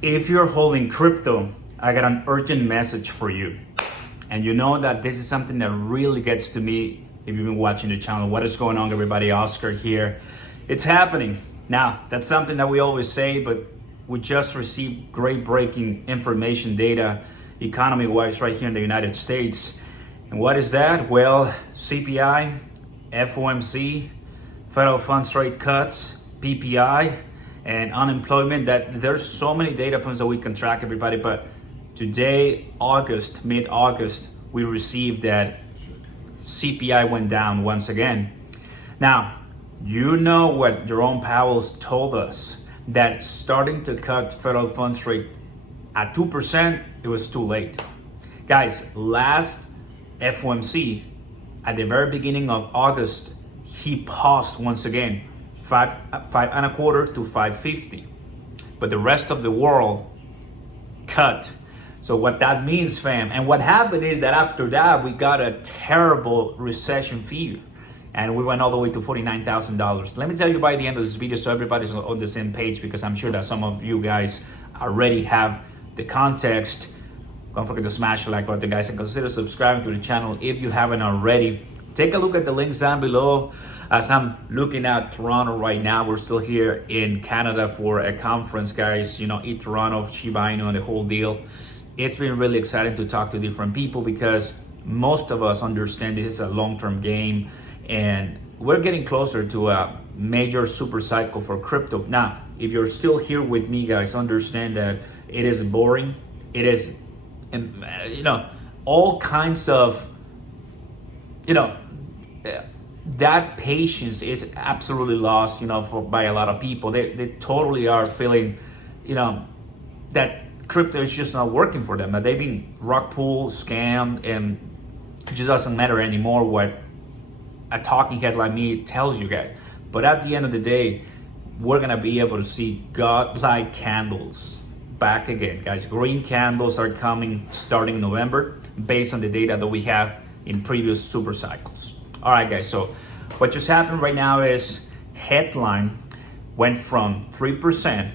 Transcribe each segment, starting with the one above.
If you're holding crypto, I got an urgent message for you. And you know that this is something that really gets to me if you've been watching the channel. What is going on, everybody? Oscar here. It's happening. Now, that's something that we always say, but we just received great breaking information data economy-wise right here in the United States. And what is that? Well, CPI, FOMC, federal funds rate cuts, PPI, and unemployment. That there's so many data points that we can track, everybody. But today, mid-August, we received that CPI went down once again. Now, you know what Jerome Powell's told us, that starting to cut federal funds rate at 2%, it was too late. Guys, last FOMC, at the very beginning of August, he paused once again, 5.25 to 5.50. But the rest of the world cut. So what that means, fam, and what happened is that after that, we got a terrible recession fear. And we went all the way to $49,000. Let me tell you by the end of this video so everybody's on the same page, because I'm sure that some of you guys already have the context. Don't forget to smash the like button, guys, and consider subscribing to the channel if you haven't already. Take a look at the links down below. As I'm looking at Toronto right now, we're still here in Canada for a conference, guys. You know, ETHEREUM, shiba inu, and the whole deal. It's been really exciting to talk to different people because most of us understand this is a long-term game, and we're getting closer to a major super cycle for crypto. Now, if you're still here with me, guys, understand that it is boring. It is, all kinds of, that patience is absolutely lost, by a lot of people. They totally are feeling, that crypto is just not working for them. That they've been rug pulled, scammed, and it just doesn't matter anymore what a talking head like me tells you guys. But at the end of the day, we're gonna be able to see godlike candles back again, guys. Green candles are coming starting in November based on the data that we have in previous super cycles. All right, guys, so what just happened right now is headline went from 3%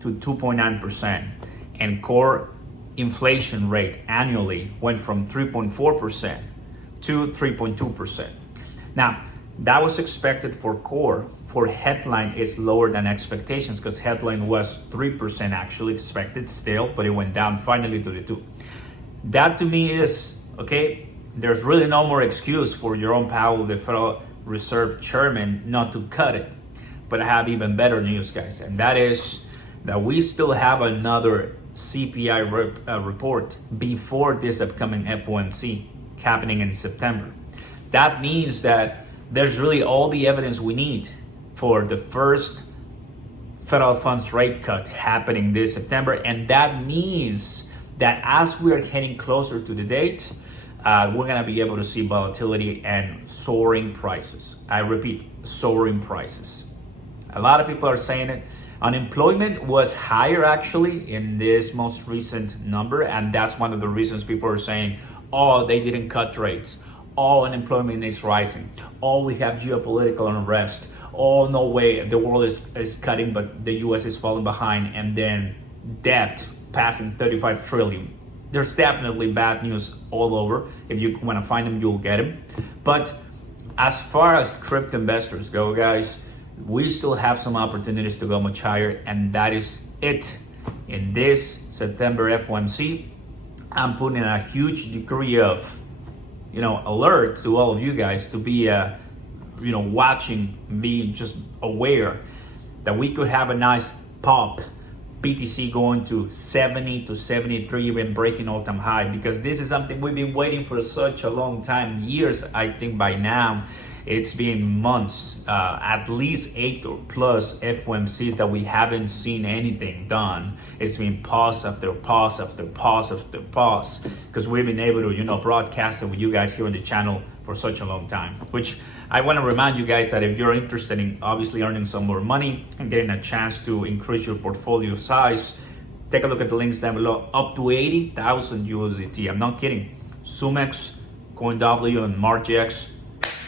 to 2.9%, and core inflation rate annually went from 3.4% to 3.2%. Now, that was expected for core. For headline, is lower than expectations because headline was 3% actually expected still, but it went down finally to the 2. That to me is, okay, there's really no more excuse for Jerome Powell, the Federal Reserve Chairman, not to cut it. But I have even better news, guys, and that is that we still have another CPI report before this upcoming FOMC happening in September. That means that there's really all the evidence we need for the first federal funds rate cut happening this September. And that means that as we are getting closer to the date, we're gonna be able to see volatility and soaring prices. I repeat, soaring prices. A lot of people are saying it. Unemployment was higher actually in this most recent number, and that's one of the reasons people are saying, oh, they didn't cut rates. Oh, unemployment is rising. Oh, we have geopolitical unrest. Oh, no way, the world is cutting, but the US is falling behind, and then debt passing 35 trillion. There's definitely bad news all over. If you want to find them, you'll get them. But as far as crypto investors go, guys, we still have some opportunities to go much higher, and that is it. In this September FOMC, I'm putting a huge degree of, alert to all of you guys to be, watching, be just aware that we could have a nice pop. BTC going to 70 to 73, even breaking all-time high, because this is something we've been waiting for such a long time, years. I think by now it's been months, at least 8 or plus FOMCs that we haven't seen anything done. It's been pause after pause after pause after pause, because we've been able to, broadcast it with you guys here on the channel for such a long time. Which I want to remind you guys that if you're interested in obviously earning some more money and getting a chance to increase your portfolio size, take a look at the links down below. Up to 80,000 USDT. I'm not kidding. Sumex, CoinW, and MarkGX,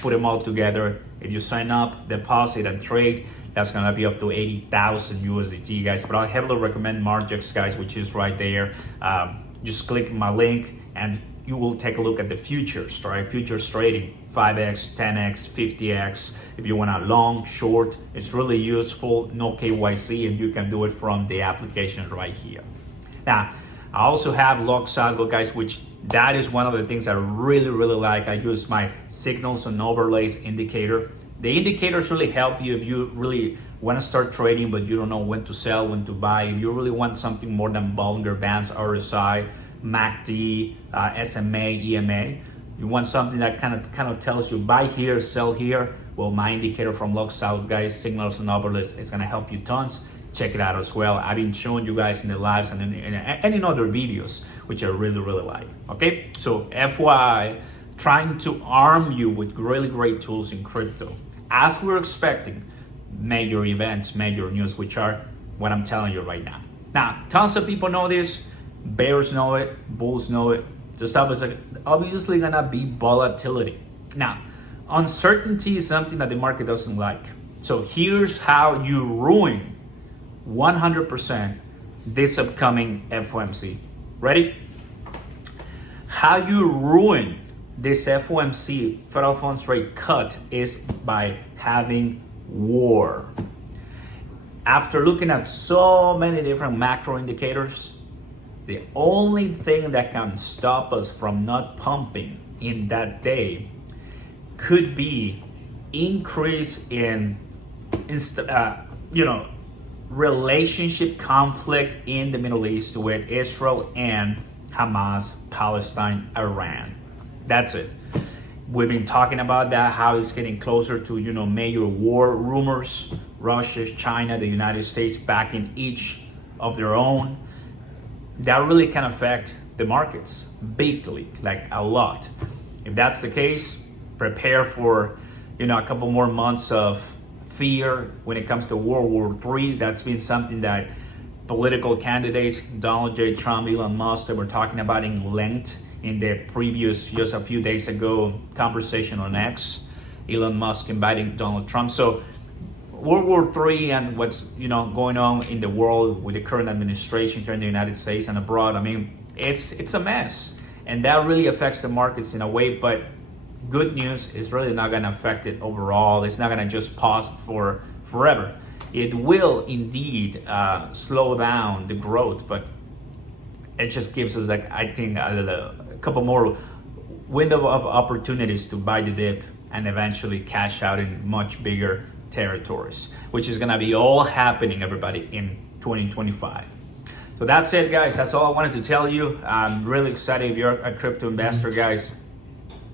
put them all together. If you sign up, deposit, and trade, That's gonna be up to 80,000 USDT, guys. But I heavily recommend Margex, guys, which is right there. Just click my link and you will take a look at the futures, right? Futures trading, 5x, 10x, 50x. If you want a long, short, it's really useful. No KYC, and you can do it from the application right here. Now, I also have Luxalgo, guys, which that is one of the things I really like. I use my signals and overlays indicator. The indicators really help you if you really want to start trading, but you don't know when to sell, when to buy. If you really want something more than Bollinger Bands, RSI, MACD, SMA, EMA, you want something that kind of tells you buy here, sell here. Well, my indicator from Luxalgo, guys, signals and overlays, is going to help you tons. Check it out as well. I've been showing you guys in the lives and in other videos, which I really like. Okay, so FYI, trying to arm you with really great tools in crypto. As we're expecting major events, major news, which are what I'm telling you right now. Now, tons of people know this. Bears know it, bulls know it. Just obviously gonna be volatility. Now, uncertainty is something that the market doesn't like. So here's how you ruin 100% this upcoming FOMC. Ready? How you ruin this FOMC federal funds rate cut is by having war. After looking at so many different macro indicators, the only thing that can stop us from not pumping in that day could be increase in relationship conflict in the Middle East with Israel and Hamas, Palestine, Iran. That's it. We've been talking about that, how it's getting closer to, major war rumors. Russia, China, the United States backing each of their own. That really can affect the markets bigly, like a lot. If that's the case, prepare for, a couple more months of fear when it comes to World War III. That's been something that political candidates, Donald J. Trump, Elon Musk, they were talking about in length in the previous, just a few days ago, conversation on X. Elon Musk inviting Donald Trump. So World War III and what's going on in the world with the current administration here in the United States and abroad, I mean, it's a mess. And that really affects the markets in a way, but good news is really not going to affect it overall. It's not going to just pause for forever. It will indeed slow down the growth, but it just gives us, I think, a couple more window of opportunities to buy the dip and eventually cash out in much bigger territories, which is going to be all happening, everybody, in 2025. So that's it, guys. That's all I wanted to tell you. I'm really excited. If you're a crypto investor, guys,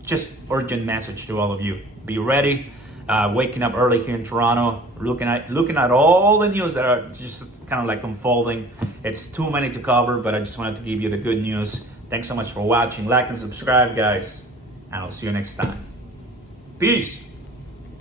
just urgent message to all of you. Be ready. Waking up early here in Toronto, looking at all the news that are just kind of like unfolding. It's too many to cover, but I just wanted to give you the good news. Thanks so much for watching. Like and subscribe, guys, and I'll see you next time. Peace.